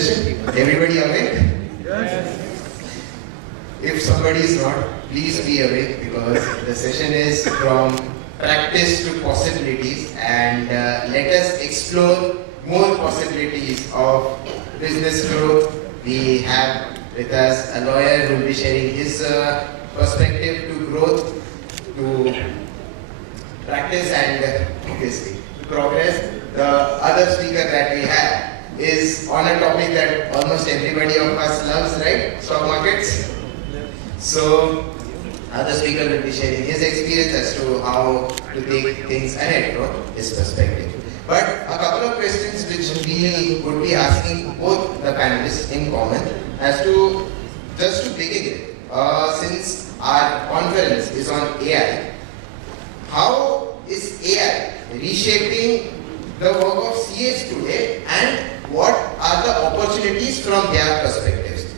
session? Everybody awake? Yes. If somebody is not, please be awake because the session is from practice to possibilities, and let us explore more possibilities of business growth. We have with us a lawyer who will be sharing his perspective to growth, to practice, and obviously to progress. The other speaker that we have is on a topic that almost everybody of us loves, right? Stock markets. So, other speaker will be sharing his experience as to how to take things ahead from his perspective. But a couple of questions which we would be asking both the panelists in common as to, just to begin with, since our conference is on AI, how is AI reshaping the work of CAs today, and what are the opportunities from their perspectives?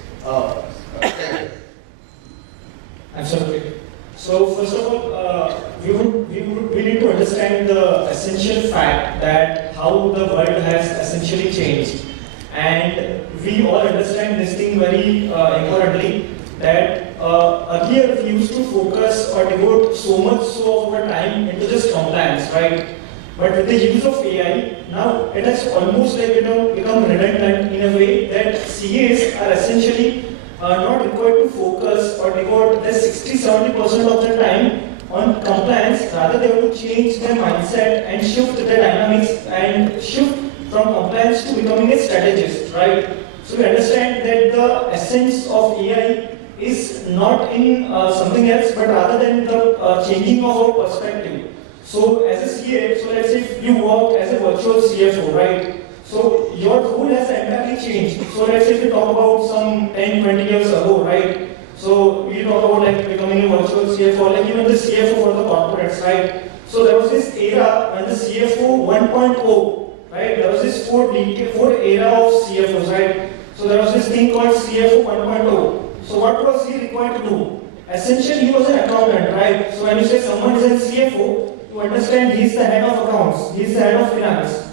Absolutely. So first of all, we need to understand the essential fact that how the world has essentially changed, and we all understand this thing very importantly, that earlier we used to focus or devote so much of our time into just compliance, right? But with the use of AI, now it has almost like become redundant in a way that CAs are essentially not required to focus or devote the 60-70% of the time on compliance. Rather, they have to change their mindset and shift their dynamics and shift from compliance to becoming a strategist, right? So we understand that the essence of AI is not in something else, but rather than the changing of our perspective. So as a CA, so let's say if you work as a virtual CFO, right? So your role has entirely changed. So let's say if we talk about some 10-20 years ago, right? So we talk about like becoming a virtual CFO, like even the CFO for the corporates, right? So there was this era when the CFO 1.0, right? There was this four era of CFOs, right? So there was this thing called CFO 1.0. So what was he required to do? Essentially, he was an accountant, right? So when you say someone is a CFO, you understand he's the head of accounts, he's the head of finance.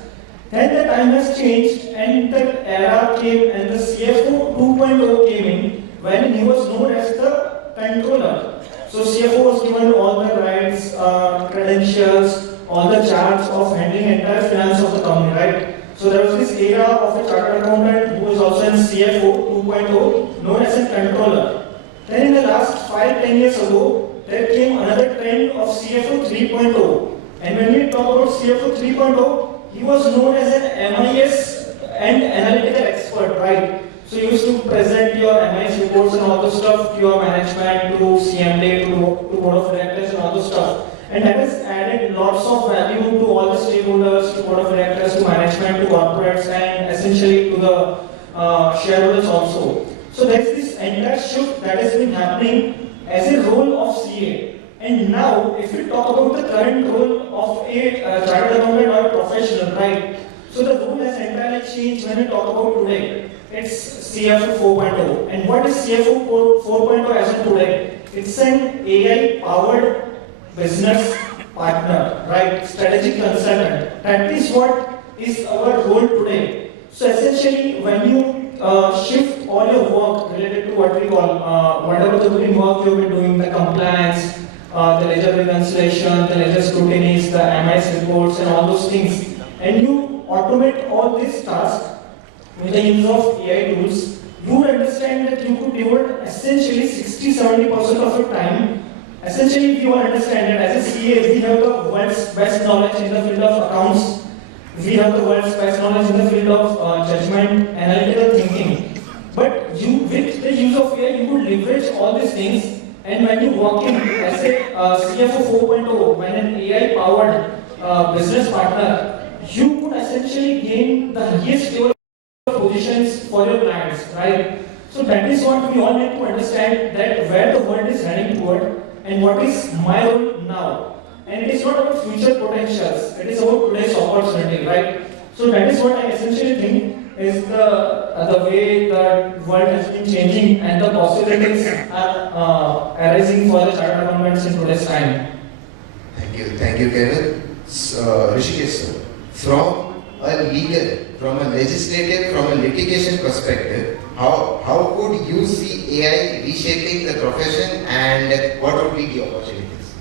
Then the time has changed and the era came and the CFO 2.0 came in when he was known as the controller. So CFO was given all the rights, credentials, all the charge of handling entire finance of the company, right? So there was this era of a chartered accountant who was also in CFO 2.0 known as a controller. Then in the last 5-10 years ago, there came another trend of CFO 3.0. And when we talk about CFO 3.0, he was known as an MIS and analytical expert, right? So he used to present your MIS reports and all the stuff to your management, to CMD, to board of directors and all the stuff. And that has added lots of value to all the stakeholders, to board of directors, to management, to corporates, and essentially to the shareholders also. So there is this entire shift that has been happening as a role of CA. And now, if we talk about the current role of a chartered accountant or a professional, right? So the role has entirely changed when we talk about today. It's CFO 4.0. And what is CFO 4.0 as of today? It's an AI-powered business partner, right? Strategic consultant. That is what is our role today. So essentially, when you shift all your work related to what we call, whatever the routine work you've been doing, the compliance, the ledger reconciliation, the ledger scrutinies, the MIS reports and all those things, and you automate all these tasks with the use of AI tools, you would understand that you could devote essentially 60-70% of your time. Essentially, if you understand that as a CA, we have the world's best knowledge in the field of accounts, we have the world's best knowledge in the field of judgment, analytical thinking. But you, with the use of AI, you could leverage all these things. And when you walk in as a CFO 4.0, when an AI-powered business partner, you could essentially gain the highest level of positions for your clients, right? So that is what we all need to understand, that where the world is heading toward and what is my role now. And it is not about future potentials, it is about today's opportunity, right? So that is what I essentially think is the way the world has been changing and the possibilities are arising for the chartered accountants in today's time. Thank you, Kevin. So, Rishikesh sir, from a legal from a legislative, from a litigation perspective, how could you see AI reshaping the profession and what would be the opportunities?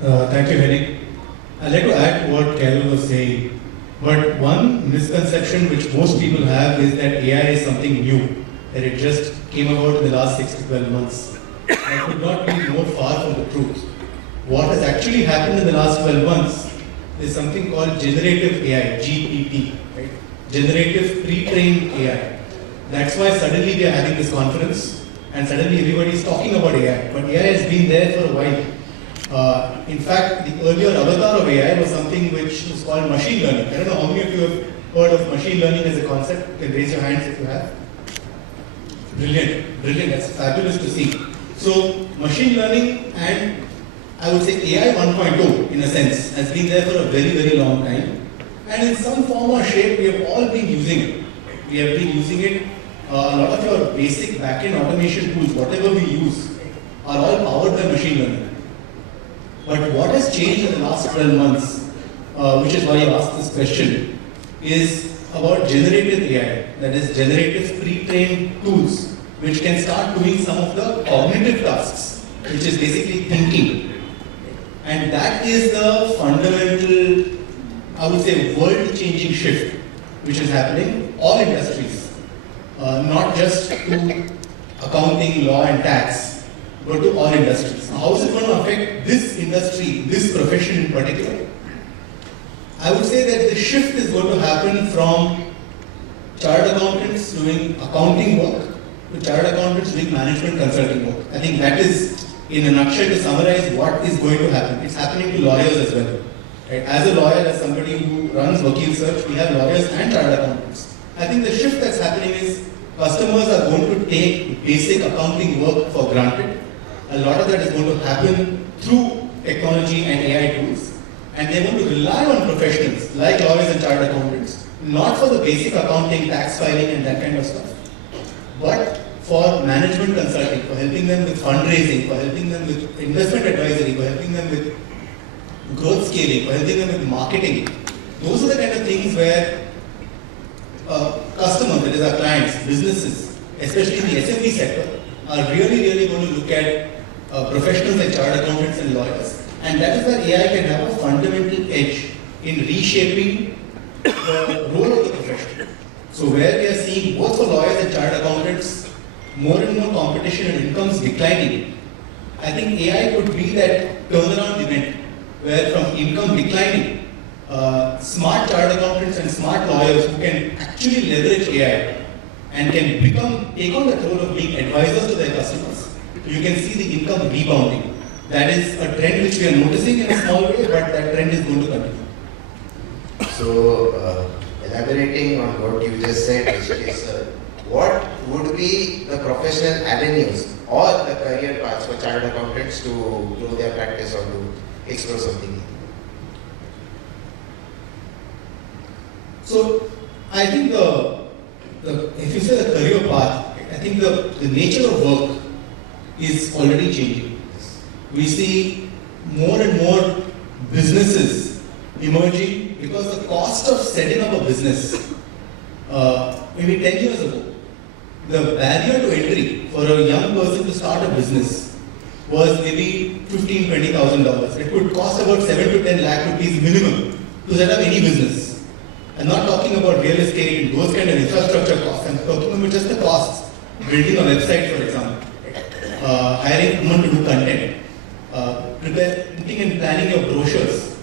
Thank you, Henning. I'd like to add to what Carol was saying. But one misconception which most people have is that AI is something new, that it just came about in the last 6 to 12 months. That could not be more far from the truth. What has actually happened in the last 12 months is something called generative AI, GPT, right? Generative pre-trained AI. That's why suddenly we are having this conference and suddenly everybody is talking about AI. But AI has been there for a while. In fact, the earlier avatar of AI was something which was called machine learning. I don't know how many of you have heard of machine learning as a concept. You can raise your hands if you have. Brilliant, brilliant. That's fabulous to see. So, machine learning and I would say AI 1.0 in a sense has been there for a very, very long time. And in some form or shape, we have all been using it. We have been using it. A lot of your basic back-end automation tools, whatever we use, are all powered by machine learning. But what has changed in the last 12 months, which is why you asked this question, is about generative AI, that is generative pre-trained tools, which can start doing some of the cognitive tasks, which is basically thinking. And that is the fundamental, I would say, world-changing shift which is happening, all industries, not just to accounting, law and tax, but to all industries. Now, how is it going to affect this industry, this profession in particular? I would say that the shift is going to happen from chartered accountants doing accounting work to chartered accountants doing management consulting work. I think that is, in a nutshell, to summarize what is going to happen. It's happening to lawyers as well. Right? As a lawyer, as somebody who runs Vakil Search, we have lawyers and chartered accountants. I think the shift that's happening is customers are going to take basic accounting work for granted. A lot of that is going to happen through technology and AI tools. And they're going to rely on professionals like lawyers and chartered accountants, not for the basic accounting, tax filing and that kind of stuff, but for management consulting, for helping them with fundraising, for helping them with investment advisory, for helping them with growth scaling, for helping them with marketing. Those are the kind of things where customers, that is our clients, businesses, especially in the SMB sector, are really going to look at professionals like chartered accountants and lawyers. And that is where AI can have a fundamental edge in reshaping the role of the profession. So where we are seeing both for lawyers and chartered accountants, more and more competition and incomes declining, I think AI could be that turnaround event where from income declining, smart chartered accountants and smart lawyers who can actually leverage AI and can take on the role of being advisors to their customers, you can see the income rebounding. That is a trend which we are noticing in a small way, but that trend is going to continue. So, elaborating on what you just said, Rishikesh sir, what would be the professional avenues or the career paths for chartered accountants to grow their practice or to explore something? So, I think if you say the career path, I think the nature of work is already changing. We see more and more businesses emerging because the cost of setting up a business, maybe 10 years ago, the barrier to entry for a young person to start a business was maybe $15,000-$20,000. It would cost about 7 to 10 lakh rupees minimum to set up any business. I'm not talking about real estate and those kind of infrastructure costs. I'm talking about just the costs. Building a website, for example, hiring someone to do content, printing and planning your brochures,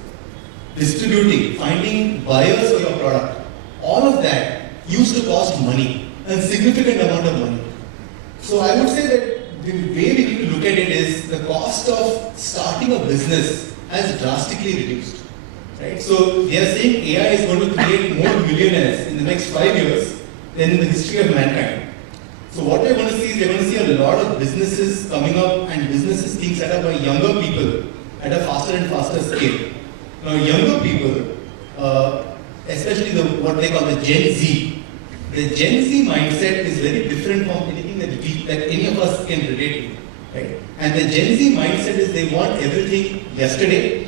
distributing, finding buyers for your product. All of that used to cost money, a significant amount of money. So I would say that the way we need to look at it is the cost of starting a business has drastically reduced. Right? So they are saying AI is going to create more millionaires in the next 5 years than in the history of mankind. So what we're going to see is we're going to see a lot of businesses coming up and businesses being set up by younger people at a faster and faster scale. Now younger people, especially what they call the Gen Z, the Gen Z mindset is very different from anything that any of us can relate to. Right? And the Gen Z mindset is they want everything yesterday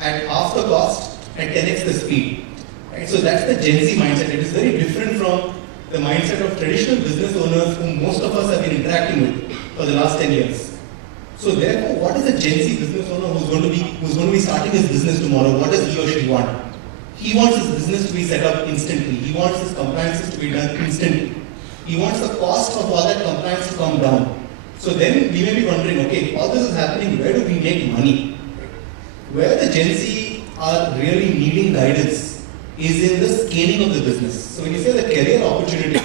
at half the cost and 10x the speed. Right? So that's the Gen Z mindset. It is very different from the mindset of traditional business owners whom most of us have been interacting with for the last 10 years. So therefore, what is a Gen Z business owner who's going to be starting his business tomorrow? What does he or she want? He wants his business to be set up instantly. He wants his compliances to be done instantly. He wants the cost of all that compliance to come down. So then we may be wondering, okay, all this is happening, where do we make money? Where the Gen Z are really needing guidance is in the scaling of the business. So when you say the career opportunity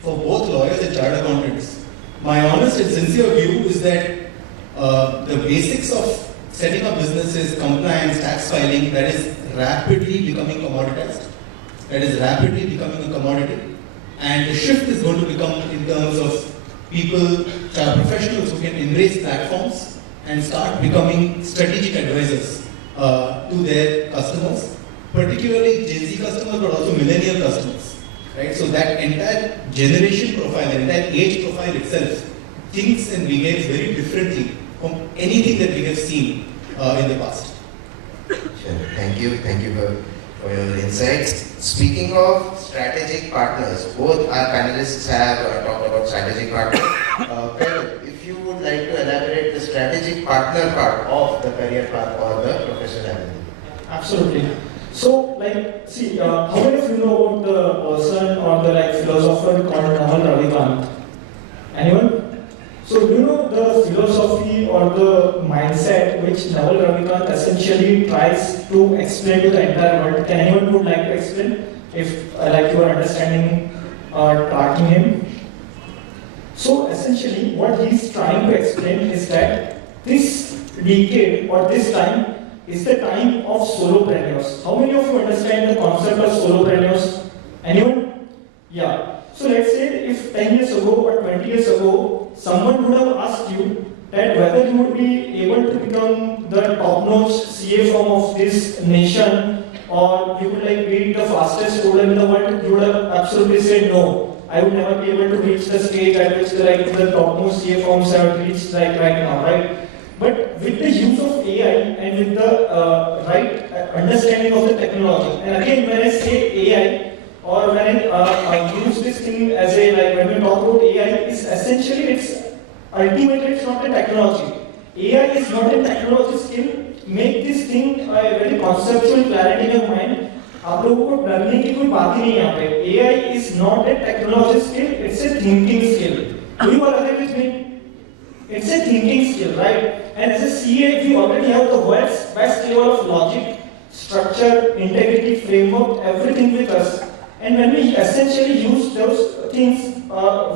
for both lawyers and chartered accountants, my honest and sincere view is that the basics of setting up businesses, compliance, tax filing, that is rapidly becoming commoditized. That is rapidly becoming a commodity. And the shift is going to become in terms of people, professionals who can embrace platforms and start becoming strategic advisors to their customers, particularly Gen Z customers, but also millennial customers. Right? So that entire generation profile, the entire age profile itself, thinks and behaves very differently from anything that we have seen in the past. Sure. Thank you for your insights. Speaking of strategic partners, both our panelists have talked about strategic partners. Pearl, if you would like to elaborate the strategic partner part of the career path or the professional avenue. Absolutely. So, see, how many of you know about the person or the philosopher called Naval Ravikant? Anyone? So, do you know the philosophy or the mindset which Naval Ravikant essentially tries to explain to the entire world? Can anyone would like to explain? If you are understanding or tracking him. So, essentially, what he's trying to explain is that this decade or this time is the time of solopreneurs. How many of you understand the concept of solopreneurs? Anyone? Yeah. So let's say if 10 years ago or 20 years ago, someone would have asked you that whether you would be able to become the top-notch CA firm of this nation, or you would be the fastest coder in the world, you would have absolutely said no. I would never be able to reach the stage at which the top-notch CA firms have reached right now, right? But with the use of AI and with the right understanding of the technology, and again when I say AI, or when I use this thing as when we talk about AI, it's ultimately it's not a technology. AI is not a technology skill. Make this thing a very conceptual clarity in your mind. आप लोगों को डरने की कोई बात ही नहीं यहाँ पे. AI is not a technology skill. It's a thinking skill. Do you all agree with me? It's a thinking skill, right? And as a CA, we already have the world's best level of logic, structure, integrity, framework, everything with us. And when we essentially use those things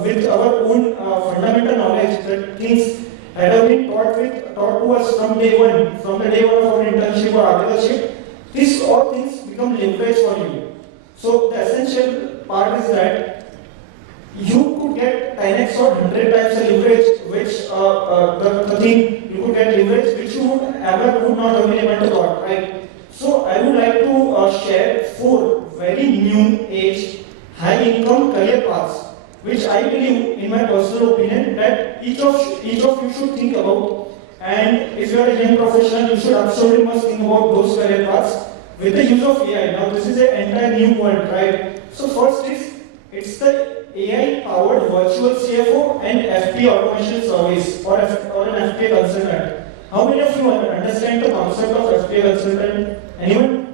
with our own fundamental knowledge, the things that have been taught to us from day one of our internship or articleship, these all things become leverage for you. So the essential part is that you could get 10x or 100 times the leverage, which the thing you could get leverage which you would not have been able to got, right? So I would like to share 4 very new age, high income career paths, which I believe, in my personal opinion, that each of you should think about. And if you are a young professional, you should absolutely must think about those career paths with the use of AI. Now this is an entire new world, right? So first it's the AI-powered virtual CFO and FP automation service or an FP consultant. How many of you understand the concept of FP consultant? Anyone?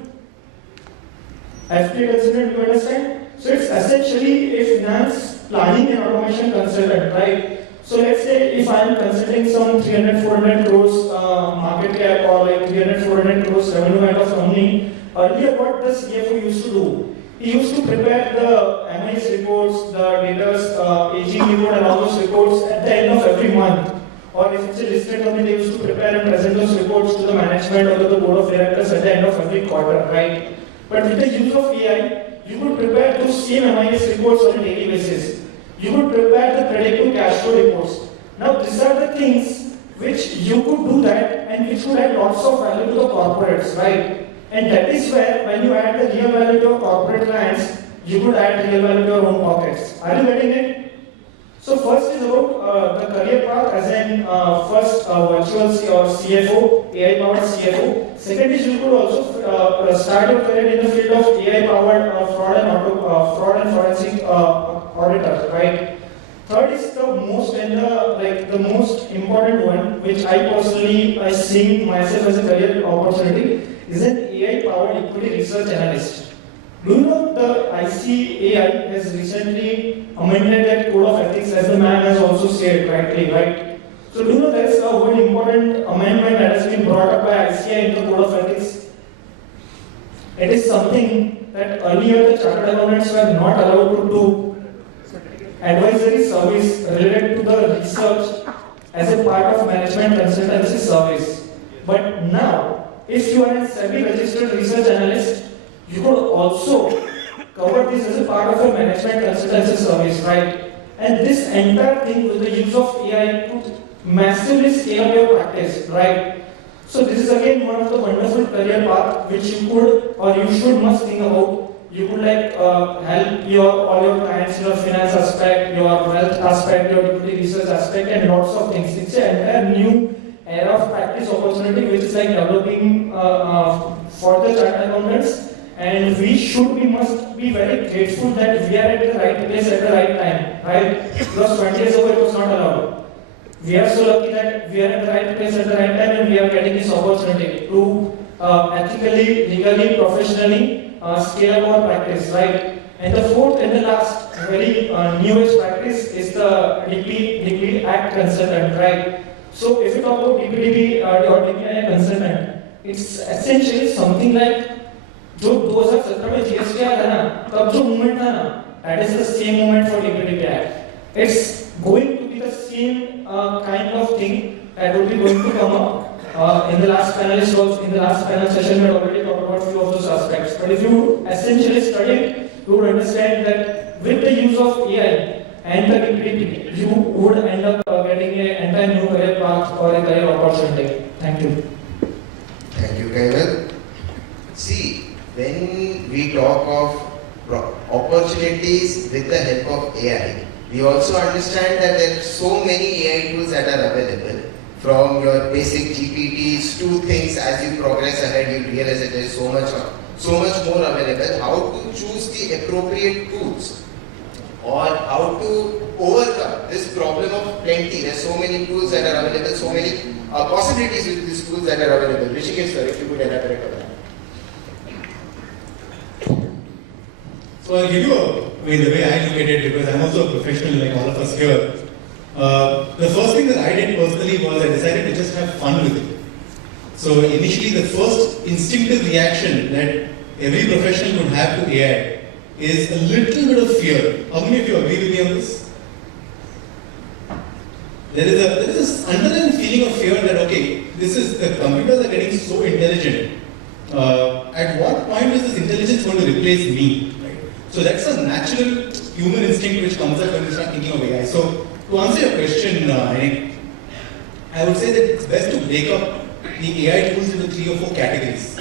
FP consultant, you understand? So it's essentially a finance planning and automation consultant, right? So let's say if I'm considering some 300-400 crores market cap or 300-400 crores revenue kind of company, earlier what the CFO used to do? He used to prepare the MIS reports, the data's aging report and all those reports at the end of every month. Or if it's a listed company, they used to prepare and present those reports to the management or to the board of directors at the end of every quarter, right? But with the use of AI, you could prepare those same MIS reports on a daily basis. You could prepare the predictive cash flow reports. Now these are the things which you could do that and which would add lots of value to the corporates, right? And that is where when you add the real value to your corporate clients, you could add real value to your own pockets. Are you getting it? So first is about the career path, as in first virtual or CFO, AI powered CFO. Second is you could also start your career in the field of AI powered fraud and forensic auditor, right? Third is the most and the most important one, which I personally I see myself as a career opportunity, is an AI powered equity research analyst. Do you know the ICAI has recently amended that code of ethics, as the man has also said rightly, right? So do you know there is a very important amendment that has been brought up by ICAI in the code of ethics? It is something that earlier the chartered accountants were not allowed to do advisory service related to the research as a part of management consultancy service. But now, if you are a SEBI registered research analyst, you could also cover this as a part of a management consultancy service, right? And this entire thing with the use of AI could massively scale up your practice, right? So this is again one of the wonderful career path which you could or you should must think about. You could help all your clients in your finance aspect, your wealth aspect, your equity research aspect, and lots of things. It's an entire new era of practice opportunity which is developing for the chartered accountants. And we must be very grateful that we are at the right place at the right time, right? Because 20 years ago it was not allowed. We are so lucky that we are at the right place at the right time and we are getting this opportunity to ethically, legally, professionally scale up our practice, right? And the fourth and the last very newest practice is the DP Act consultant, right? So if you talk about DPDP or DPI consultant, it's essentially something like जो 2017 में GST आया था ना, तब जो movement था ना, that is the same movement for DPDP Act. It's going to be the same kind of thing that will be going to come up. In the last panel session, we had already talked about few of those aspects. But if you essentially study it, you would understand that with the use of AI and the DPDP, you would end up getting an entire new career path or a career opportunity. Thank you. Thank you, Kaival. See, when we talk of opportunities with the help of AI, we also understand that there are so many AI tools that are available, from your basic GPTs to things as you progress ahead, you realize that there is so much more available. How to choose the appropriate tools or how to overcome this problem of plenty. There are so many tools that are available, so many possibilities with these tools that are available. Rishikesh sir, if you could elaborate on that. So I'll give you the way I look at it, because I'm also a professional like all of us here. The first thing that I did personally was I decided to just have fun with it. So initially the first instinctive reaction that every professional would have to AI is a little bit of fear. How many of you agree with me on this? There is this underlying feeling of fear that the computers are getting so intelligent. At what point is this intelligence going to replace me? Right? So that's a natural human instinct which comes up when we start thinking of AI. So to answer your question, I would say that it's best to break up the AI tools into 3 or 4 categories.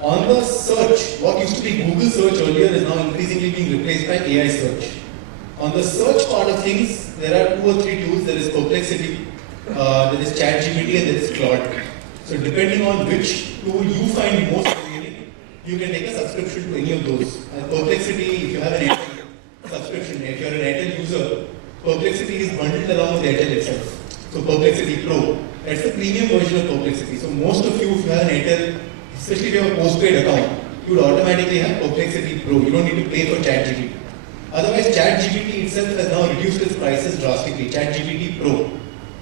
On the search, what used to be Google search earlier is now increasingly being replaced by AI search. On the search part of things, there are 2 or 3 tools. There is Perplexity, there is ChatGPT, and there is Claude. So depending on which tool you find most convenient, you can take a subscription to any of those. Perplexity, if you have an Airtel subscription, if you're an Airtel user, Perplexity is bundled along with Airtel itself. So Perplexity Pro, that's the premium version of Perplexity. So most of you, if you have an Airtel, especially if you have a postpaid account, you would automatically have Perplexity Pro. You don't need to pay for ChatGPT. Otherwise, ChatGPT itself has now reduced its prices drastically. ChatGPT Pro.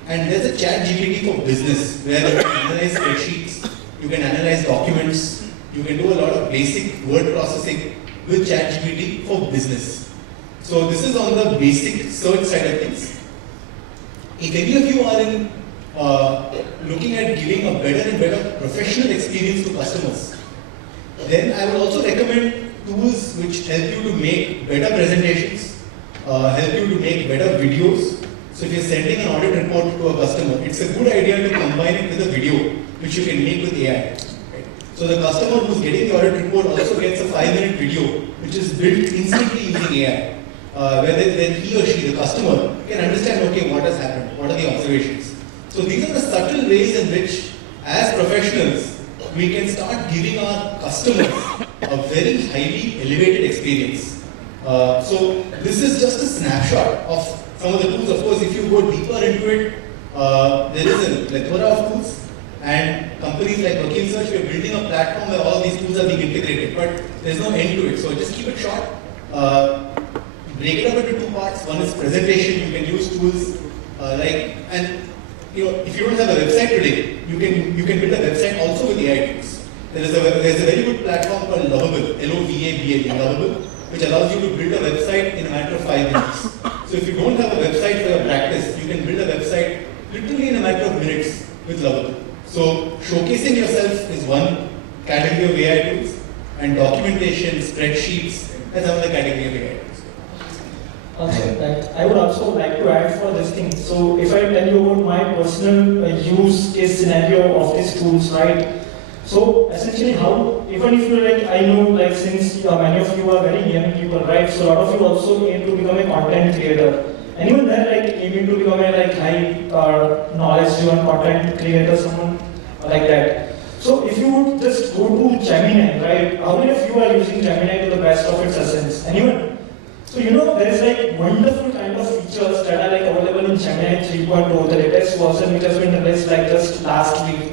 And there's a ChatGPT for business, where you can analyze spreadsheets, you can analyze documents, you can do a lot of basic word processing with ChatGPT for business. So this is on the basic search side of things. If any of you are in looking at giving a better and better professional experience to customers, then I would also recommend tools which help you to make better presentations, help you to make better videos. So if you're sending an audit report to a customer, it's a good idea to combine it with a video which you can make with AI. Right? So the customer who's getting the audit report also gets a 5-minute video which is built instantly using AI. where he or she, the customer, can understand, okay, what has happened, what are the observations. So these are the subtle ways in which, as professionals, we can start giving our customers a very highly elevated experience. So this is just a snapshot of some of the tools. Of course, if you go deeper into it, there is a plethora of tools, and companies like gAIn Search, we are building a platform where all these tools are being integrated, but there's no end to it. So just keep it short. Break it up into two parts. One is presentation. You can use tools if you don't have a website today, you can build a website also with AI tools. There's a very good platform called Lovable, Lovable, Lovable, which allows you to build a website in a matter of 5 minutes. So if you don't have a website for your practice, you can build a website literally in a matter of minutes with Lovable. So showcasing yourself is one category of AI tools, and documentation, spreadsheets is another category of AI tools. I would also like to add for this thing. So if I tell you about my personal use case scenario of these tools, right? So essentially how, even if you I know since many of you are very young people, right? So a lot of you also aim to become a content creator. And even then aiming to become a high knowledge-driven content creator, someone like that. So if you would just go to Gemini, right? How many of you are using Gemini to the best of its essence? Anyone? So there is wonderful kind of features that are available in Gemini 3.0, the latest version which has been released just last week.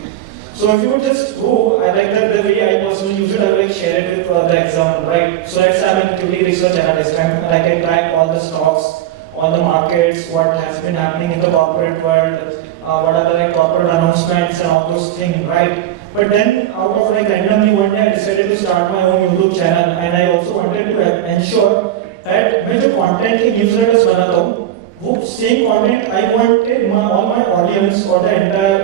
So if you would just go, I like that the way I personally use it, I will share it with the example, right? So let's say I'm an actively research analyst, I track all the stocks, all the markets, what has been happening in the corporate world, what are the corporate announcements and all those things, right? But then out of randomly one day I decided to start my own YouTube channel, and I also wanted to ensure that मैं जो content के newsletters बनाता हूँ, वो same content I wanted all my audience or the entire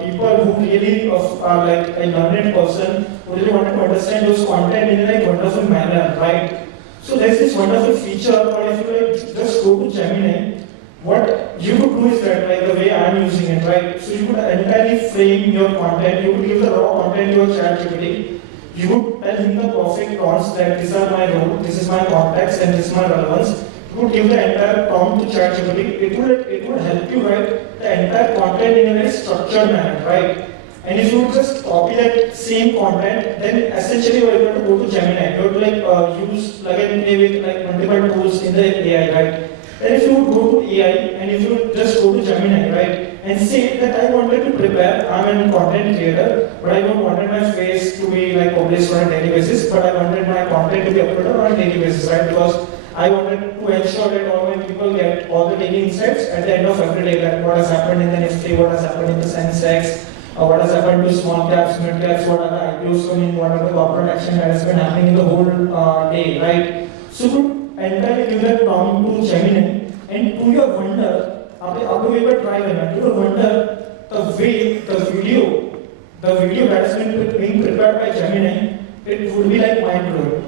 people who really are a learned person who really wanted to understand those content in a wonderful manner, right? So there's this wonderful feature, but if you just go to Gemini, what you could do is that the way I'm using it, right? So you could entirely frame your content, you could give the raw content to your ChatGPT. You would tell him the perfect prompts that these are my role, this is my context, and this is my relevance. You would give the entire prompt to ChatGPT. It would help you write the entire content in a very structured manner, right? And if you would just copy that same content, then essentially you are able to go to Gemini. You would use plug and play with multiple tools in the AI, right? Then if you would go to AI and if you would just go to Gemini, right, and say that I wanted to prepare, I'm a content creator, but I don't wanted my face to be published on a daily basis, but I wanted my content to be uploaded on a daily basis, right? Because I wanted to ensure that all my people get all the daily insights at the end of every day, like what has happened in the Nifty, what has happened in the Sensex, what has happened to small caps, mid caps, what are the IPOs coming, what are the corporate action that has been happening in the whole day, right? So to entirely give that prompt to Gemini, and to your wonder, to your wonder, the video that has been being prepared by Gemini, it would be mind-blowing.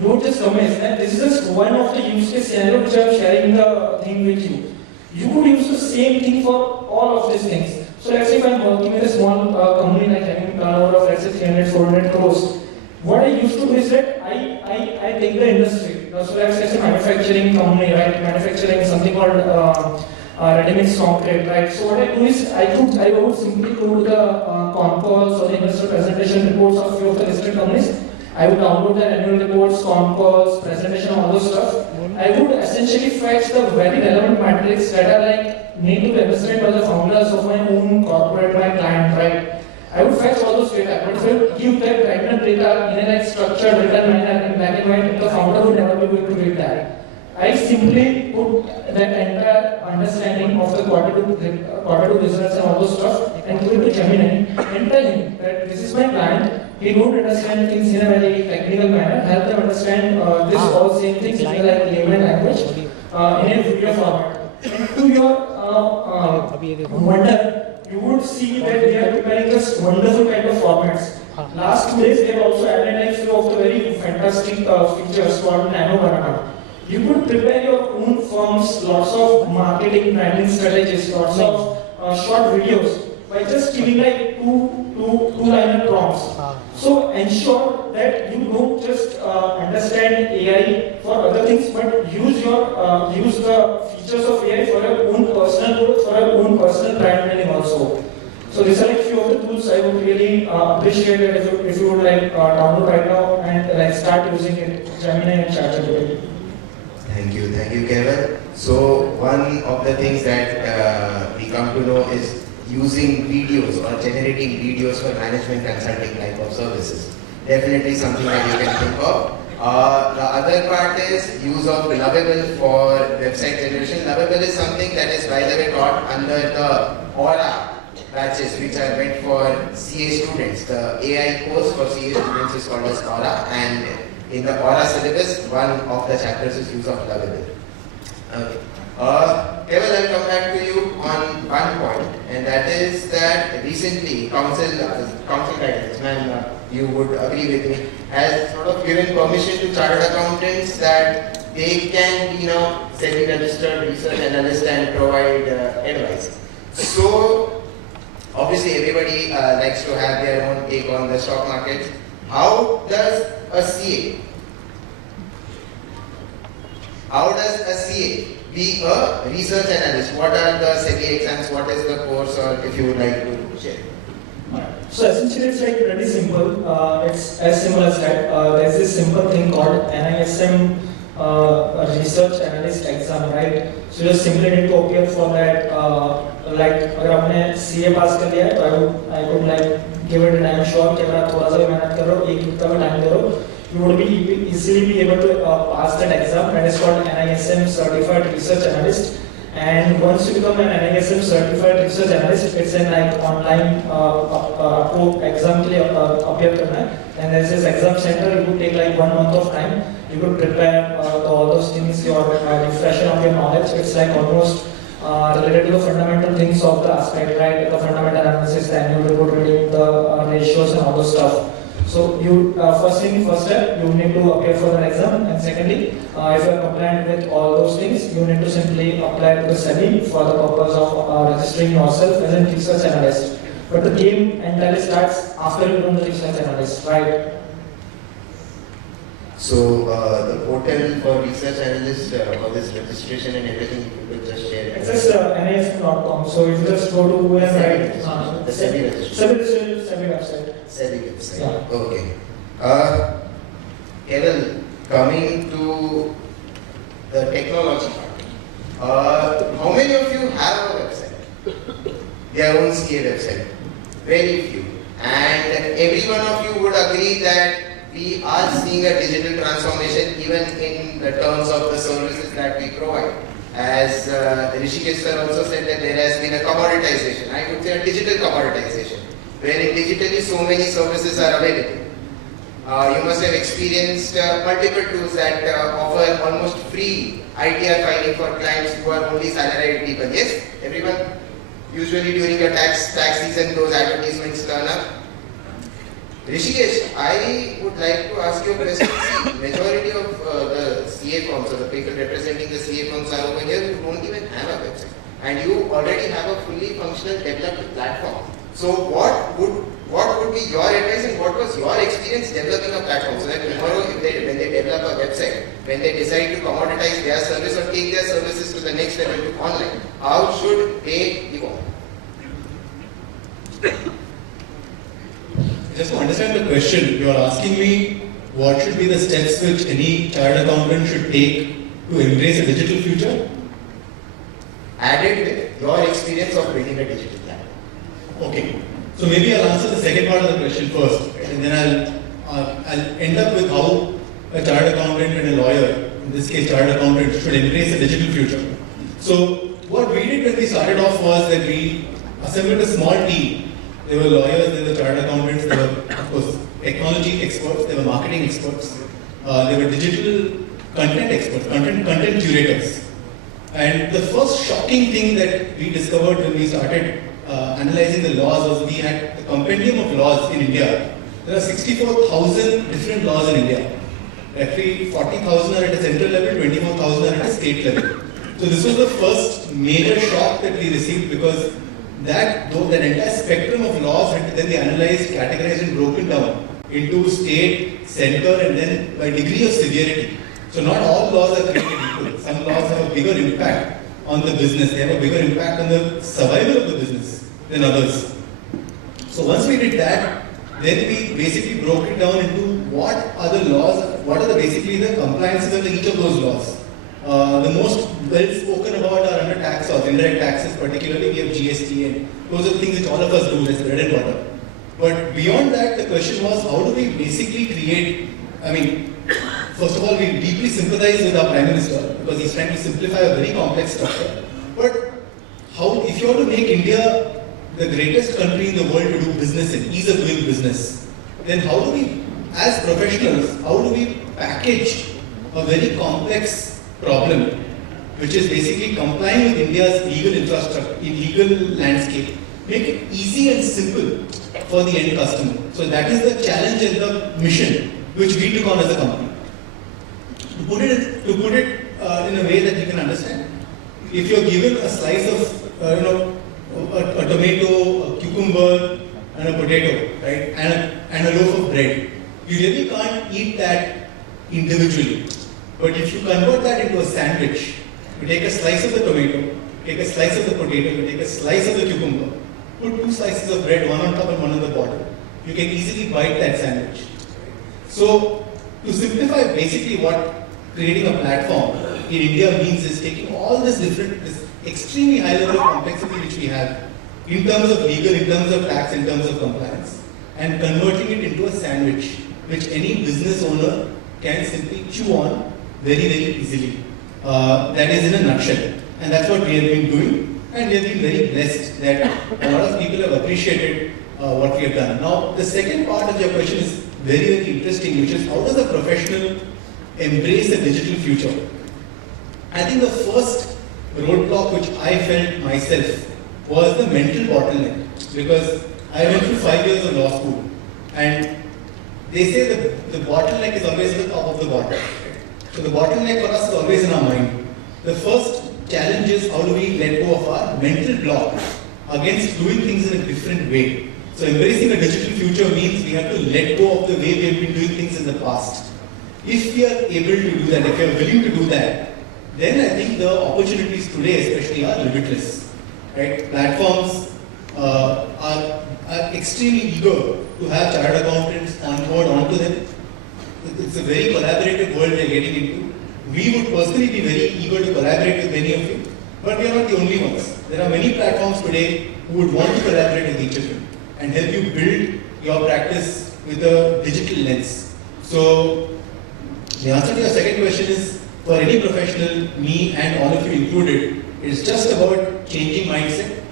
You would just amaze that this is just one of the use case scenarios which I am sharing the thing with you. You could use the same thing for all of these things. So let's say if I am working with a small company having turnover of let's say 300, 400 crores, what I used to do is that I take the industry. So let's say it's a manufacturing company, right? Manufacturing something called ready-mix concrete, right? So what I do is I would simply go to the con calls or the investor presentation reports of few of the listed companies. I would download their annual reports, con calls, presentation, all those stuff. I would essentially fetch the very relevant metrics that are need to be understood by the founders of my own corporate, my client, right? I would fetch all those data, but if I give that random data in a structured written manner in black and white, the founder would never be able to read that. I simply put that entire understanding of the quarter two results and all those stuff and give it to Gemini and tell him that this is my client. He don't understand things in a very technical manner. Help them understand this all same things in a layman language in a video format. And to your wonder, you would see that they are preparing this wonderful kind of formats. Last 2 days, they have also added a few of the very fantastic features called Nano Banana. You could prepare your own forms, lots of marketing, branding strategies, lots of short videos. by just giving like two-liner prompts. So ensure that you don't just understand AI for other things, but use the features of AI for your own personal growth, for your own personal brand building also. So these are like few of the tools I would really appreciate it if you would like download right now and like start using it, Gemini and ChatGPT. Thank you, Kevin. So one of the things that we come to know is using videos or generating videos for management consulting type of services. Definitely something that you can think of. The other part is use of Lovable for website generation. Lovable is something that is, by the way, taught under the Aura batches, which are meant for CA students. The AI course for CA students is called as Aura, and in the Aura syllabus, one of the chapters is use of Lovable. Okay. Kevin, I'll come back to you on one point, and that is that recently council guidance, and you would agree with me, has sort of given permission to chartered accountants that they can be now SEBI-registered research analyst and provide advice. So, obviously everybody likes to have their own take on the stock market. How does a CA be a research analyst? What are the SEBI exams? What is the course? Or if you would like to share. So essentially it's like pretty simple. It's as simple as that. There's this simple thing called NISM research analyst exam, right? So you just simply need to appear for that. Like अगर आपने CA पास कर लिया है तो I could like give it a time sure कि अगर आप थोड़ा सा भी मेहनत करो, एक हफ्ता में टाइम दे दो, you would be easily be able to pass that exam. That is called NISM Certified Research Analyst. And once you become an NISM Certified Research Analyst, it's an like online आपको exam के लिए appear करना है. And there's this exam center. You could take like 1 month of time. You could prepare all those things, your refresher of your knowledge. It's like almost related to the fundamental things of the aspect, right? The fundamental analysis, the annual report reading, the ratios and all those stuff. So you first step, you need to appear for the exam, and secondly, if you are compliant with all those things, you need to simply apply to the SEBI for the purpose of registering yourself as a research analyst. But the game entirely starts after you become the research analyst, right? So the portal for research analysts for this registration and everything, you could just share it. It's just nism.com. So if you just go to and write the SEBI registration. SEBI website. SEBI website. Yeah. Okay. Kevin, coming to the technology part, how many of you have a website? Their own CA website? Very few. And every one of you would agree that we are seeing a digital transformation even in the terms of the services that we provide. As Rishikesh sir also said that there has been a commoditization, I would say a digital commoditization, wherein digitally so many services are available. You must have experienced multiple tools that offer almost free ITR filing for clients who are only salaried people. Yes, everyone, usually during a tax season, those advertisements turn up. Rishikesh, I would like to ask you a question. Majority of the CA firms or the people representing the CA firms are over here who don't even have a website, and you already have a fully functional developed platform. So what would be your advice, and what was your experience developing a platform so that tomorrow when they develop a website, when they decide to commoditize their service or take their services to the next level to online, how should they evolve? Just to understand the question, you are asking me what should be the steps which any chartered accountant should take to embrace a digital future? Added with your experience of building a digital platform. Okay, so maybe I'll answer the second part of the question first, and then I'll end up with how a chartered accountant and a lawyer, in this case chartered accountant, should embrace a digital future. So what we did when we started off was that we assembled a small team. There were lawyers, there were chartered accountants, there were, of course, technology experts, there were marketing experts, there were digital content experts, content curators. And the first shocking thing that we discovered when we started analyzing the laws was we had the compendium of laws in India. There are 64,000 different laws in India. Roughly 40,000 are at a central level, 24,000 are at a state level. So this was the first major shock that we received, because that entire spectrum of laws had to then be analyzed, categorized and broken down into state, center and then by degree of severity. So not all laws are created equal. Some laws have a bigger impact on the business. They have a bigger impact on the survival of the business than others. So once we did that, then we basically broke it down into what are the laws, what are basically the compliances under each of those laws. The most well spoken about are under tax laws, indirect taxes particularly, we have GST and those are things which all of us do, that's bread and butter. But beyond that, the question was how do we basically create, first of all, we deeply sympathize with our Prime Minister because he's trying to simplify a very complex structure. But how, if you want to make India the greatest country in the world to do business in, ease of doing business, then how do we, as professionals, how do we package a very complex problem, which is basically complying with India's legal infrastructure, legal landscape, make it easy and simple for the end customer. So that is the challenge and the mission which we took on as a company. To put it in a way that you can understand, if you're given a slice of, a tomato, a cucumber, and a potato, right, and a loaf of bread, you really can't eat that individually. But if you convert that into a sandwich, you take a slice of the tomato, take a slice of the potato, you take a slice of the cucumber, put 2 slices of bread, one on top and one on the bottom, you can easily bite that sandwich. So, to simplify basically what creating a platform in India means is taking all this extremely high level of complexity which we have in terms of legal, in terms of tax, in terms of compliance, and converting it into a sandwich which any business owner can simply chew on very, very easily. That is in a nutshell. And that's what we have been doing, and we have been very blessed that a lot of people have appreciated what we have done. Now, the second part of your question is very, very interesting, which is how does a professional embrace a digital future? I think the first roadblock which I felt myself was the mental bottleneck, because I went through 5 years of law school, and they say that the bottleneck is always at the top of the bottle. So the bottleneck for us is always in our mind. The first challenge is how do we let go of our mental block against doing things in a different way. So embracing a digital future means we have to let go of the way we have been doing things in the past. If we are able to do that, if we are willing to do that, then I think the opportunities today especially are limitless. Right? Platforms are extremely eager to have chartered accountants on board onto them. It's a very collaborative world we are getting into. We would personally be very eager to collaborate with many of you, but we are not the only ones. There are many platforms today who would want to collaborate with each of you and help you build your practice with a digital lens. So the answer to your second question is, for any professional, me and all of you included, it's just about changing mindset,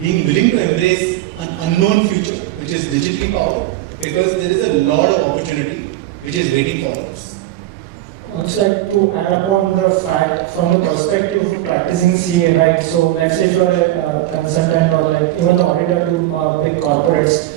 being willing to embrace an unknown future, which is digitally powered, because there is a lot of opportunity which is waiting for us. I would like to add upon the fact from the perspective of practicing CA, right? So let's say if you are a consultant or like even the auditor to big corporates,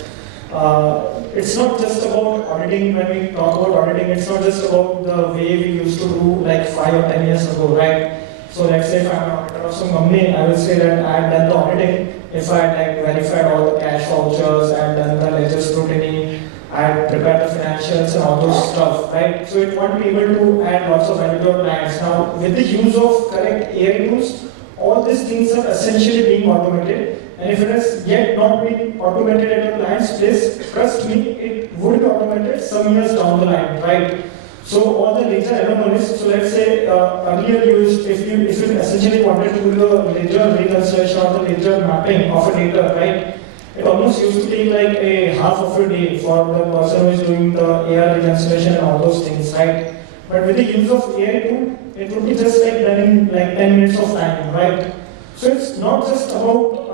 it's not just about auditing. When we talk about auditing, it's not just about the way we used to do like 5 or 10 years ago, right? So let's say if I'm an auditor of some company, I will say that I had done the auditing. If I had like verified all the cash vouchers, I had done the ledger scrutiny, I had prepared the financials and all those stuff, right? So it won't be able to add lots of value to our clients. Now, with the use of correct AI tools, all these things are essentially being automated. And if it has yet not been automated at your client's place, trust me, it would be automated some years down the line, right? So all the ledger anomalies, so let's say earlier if you essentially wanted to do the ledger reconciliation or the ledger mapping of a data, right? It almost used to take like a half of a day for the person who is doing the AR reconciliation and all those things, right? But with the use of AI tool, it would be just like done in like 10 minutes of time, right? So it's not just about,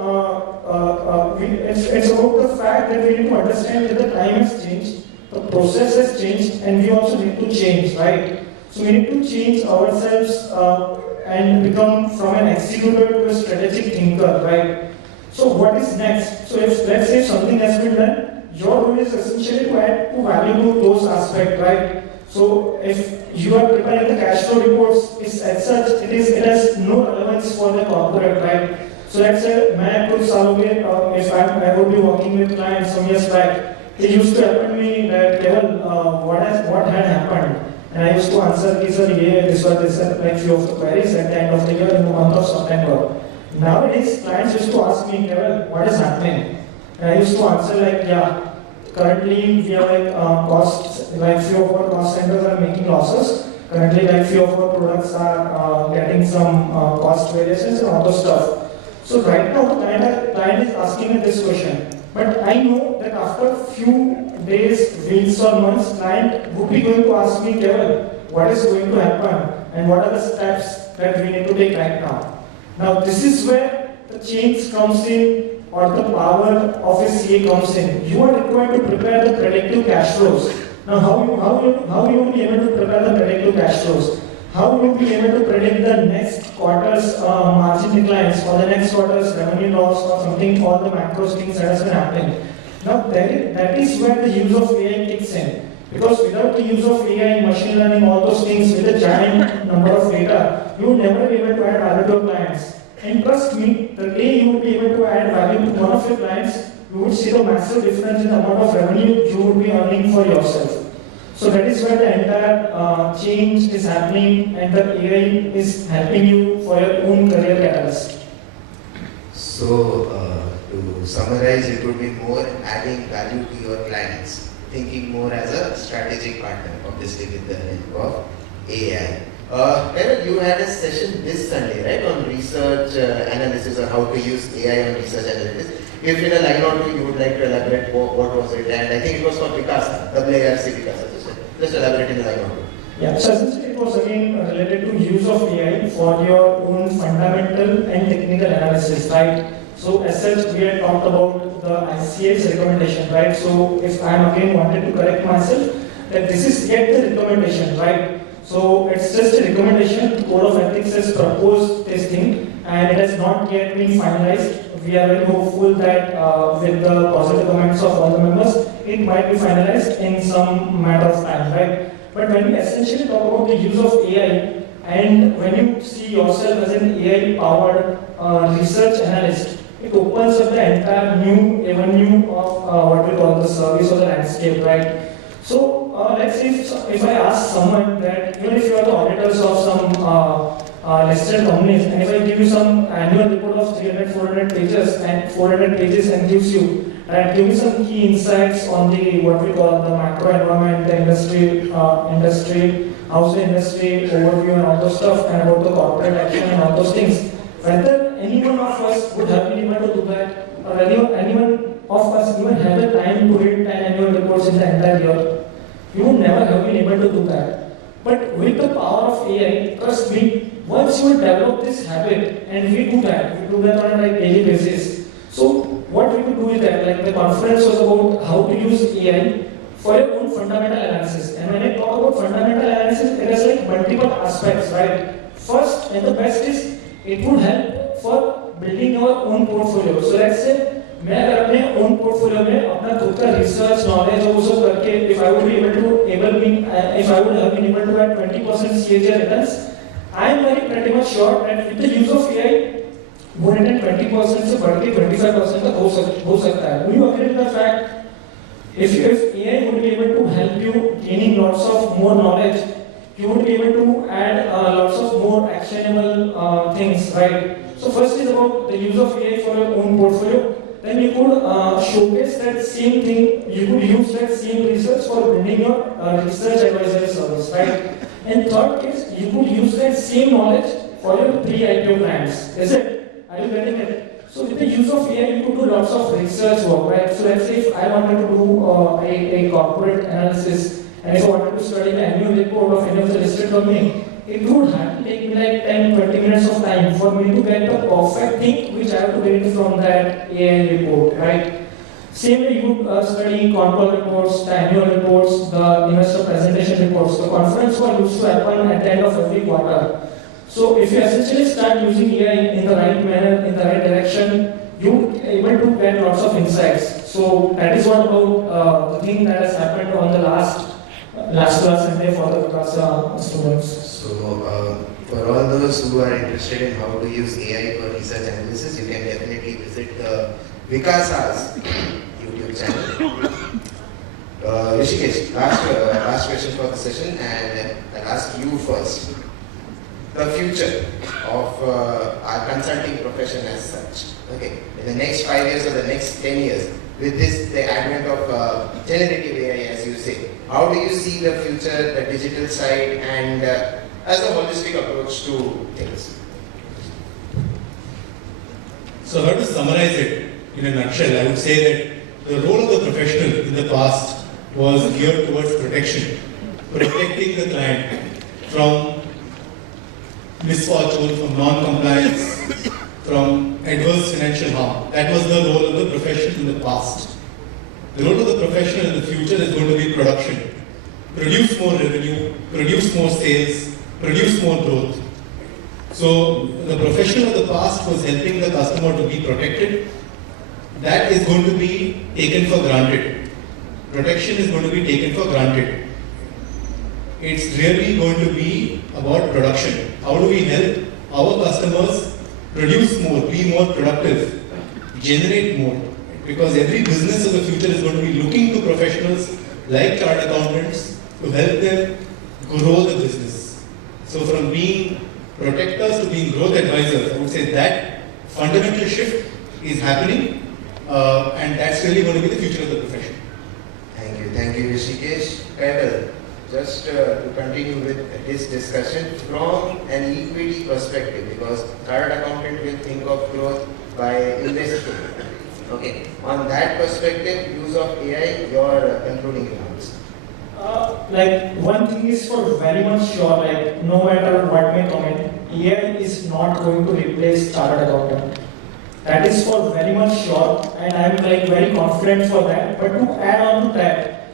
it's about the fact that we need to understand that the time has changed, the process has changed, and we also need to change, right? So we need to change ourselves and become from an executor to a strategic thinker, right? So what is next? So if let's say something has been done, your role is essentially to add to value to those aspects, right? So if you are preparing the cash flow reports, it's as such, it has no relevance for the corporate, right? So let's say मैं कुछ सालों में if I would be working with clients some years back, it used to happen to me that Keval, what had happened, and I used to answer कि sir ये this was this like few of the queries at the end of the year in the month of September. Nowadays clients used to ask me Keval, what is happening, and I used to answer like yeah, currently we are like costs like few of our cost centers are making losses. Currently, like few of our products are getting some cost variations and all those stuff. So right now, the client is asking me this question. But I know that after few days, weeks or months, client would be going to ask me, Keval, what is going to happen and what are the steps that we need to take right now. Now this is where the change comes in or the power of a CA comes in. You are required to prepare the predictive cash flows. Now, how you will be able to prepare the predictive cash flows? How will you be able to predict the next quarter's margin declines or the next quarter's revenue loss or something, all the macro things that has been happening? Now, that is where the use of AI kicks in. Because without the use of AI, machine learning, all those things with a giant number of data, you will never be able to add value to your clients. And trust me, the day you will be able to add value to one of your clients, you would see the massive difference in the amount of revenue you would be earning for yourself. So that is where the entire change is happening and the AI is helping you for your own career catalyst. So to summarize, it would be more adding value to your clients, thinking more as a strategic partner, obviously with the help of AI. Keval, you had a session this Sunday, right, on research analysis or how to use AI on research analysis. If in a line or two you would like to elaborate what was it, and I think it was for Picasa, WARC Picasa. Just elaborate in a line or two. Yeah, so essentially it was again related to use of AI for your own fundamental and technical analysis, right? So as such, we had talked about the ICA's recommendation, right? So if I am again wanted to correct myself, that this is yet the recommendation, right? So it's just a recommendation. The Code of Ethics has proposed this thing and it has not yet been finalized. We are very hopeful that with the positive comments of all the members, it might be finalized in some matter of time, right? But when we essentially talk about the use of AI and when you see yourself as an AI-powered research analyst, it opens up the entire new avenue of what we call the service or the landscape, right? So let's say if I ask someone that even if you are the auditors of some listed companies, and if I give you some annual report of 300-400 pages and gives you and give me some key insights on the what we call the macro environment, the industry, how's the industry overview and all those stuff, and about the corporate action and all those things. Whether any one of us would have been able to do that, or anyone of us even have the time to read 10 annual reports in the entire year, you would never have been able to do that. But with the power of AI, trust me, once you develop this habit, and we do that on a daily basis. So what we could do with that, like the conference was about how to use AI for your own fundamental analysis. And when I talk about fundamental analysis, there is like multiple aspects, right? First and the best is it would help for building your own portfolio. So let's say मैं अगर अपने own portfolio में अपना खुद का research knowledge और वो सब करके if I would have been able to add 20% CAGR returns, I am very pretty much sure that with the use of AI, वो return 20% से बढ़ के 25% तक हो सकता है. Do you agree with the fact if AI would be able to help you gaining lots of more knowledge, you would be able to add lots of more actionable things, right? So first is about the use of AI for your own portfolio. Then you could showcase that same thing, you could use that same research for building your research advisory service, right? And third is, you could use that same knowledge for your pre-IPO plans. Is it? Are you getting it? So with the use of AI, you could do lots of research work, right? So let's say if I wanted to do a corporate analysis, and if I wanted to study the annual report of any of the listed company, it would have to take me like 10-20 minutes of time for me to get the perfect thing which I have to get from that AI report, right? Same way you would study control reports, the annual reports, the investor presentation reports. The conference call used to happen at the end of every quarter. So if you essentially start using AI in the right manner, in the right direction, you will be able to get lots of insights. So that is what about the thing that has happened on the last class Sunday for the class students. So For all those who are interested in how to use AI for research analysis, you can definitely visit the Vikasa's YouTube channel. Rishikesh, last question for the session, and I'll ask you first. The future of our consulting profession as such. Okay, in the next 5 years or the next 10 years, with this, the advent of generative AI, as you say, how do you see the future, the digital side, and as a holistic approach to things? So, how to summarize it in a nutshell, I would say that the role of the professional in the past was geared towards protection, protecting the client from misfortune, from non-compliance, from adverse financial harm. That was the role of the professional in the past. The role of the professional in the future is going to be production. Produce more revenue, produce more sales, produce more growth. So the professional of the past was helping the customer to be protected. That is going to be taken for granted. Protection is going to be taken for granted. It's really going to be about production. How do we help our customers produce more, be more productive, generate more? Because every business of the future is going to be looking to professionals like chartered accountants to help them grow the business. So from being protectors to being growth advisors, I would say that fundamental shift is happening, and that's really going to be the future of the profession. Thank you, Rishikesh. Kaibal, just to continue with this discussion from an equity perspective, because chartered accountant will think of growth by investing. Okay, on that perspective, use of AI, your concluding remarks. Like one thing is for very much sure, like no matter what may come in, AI is not going to replace chartered accountant. That is for very much sure, and I am like very confident for that. But to add on to that,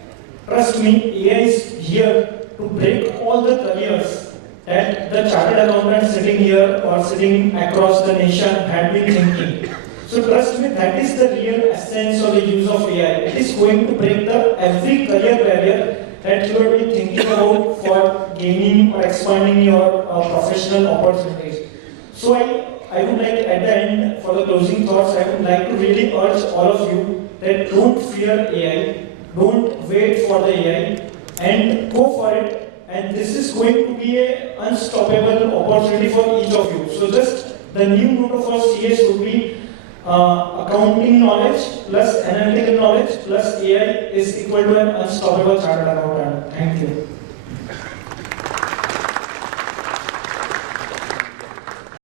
trust me, AI is here to break all the careers that the chartered accountant sitting here or sitting across the nation had been thinking. So trust me, that is the real essence of the use of AI. It is going to break the every career barrier that you have been thinking about for gaining or expanding your professional opportunities. So I would like at the end, for the closing thoughts, I would like to really urge all of you that don't fear AI, don't wait for the AI, and go for it. And this is going to be an unstoppable opportunity for each of you. So just the new motto for CS would be accounting knowledge plus analytical knowledge plus AI is equal to an unstoppable chartered accountant. Thank you.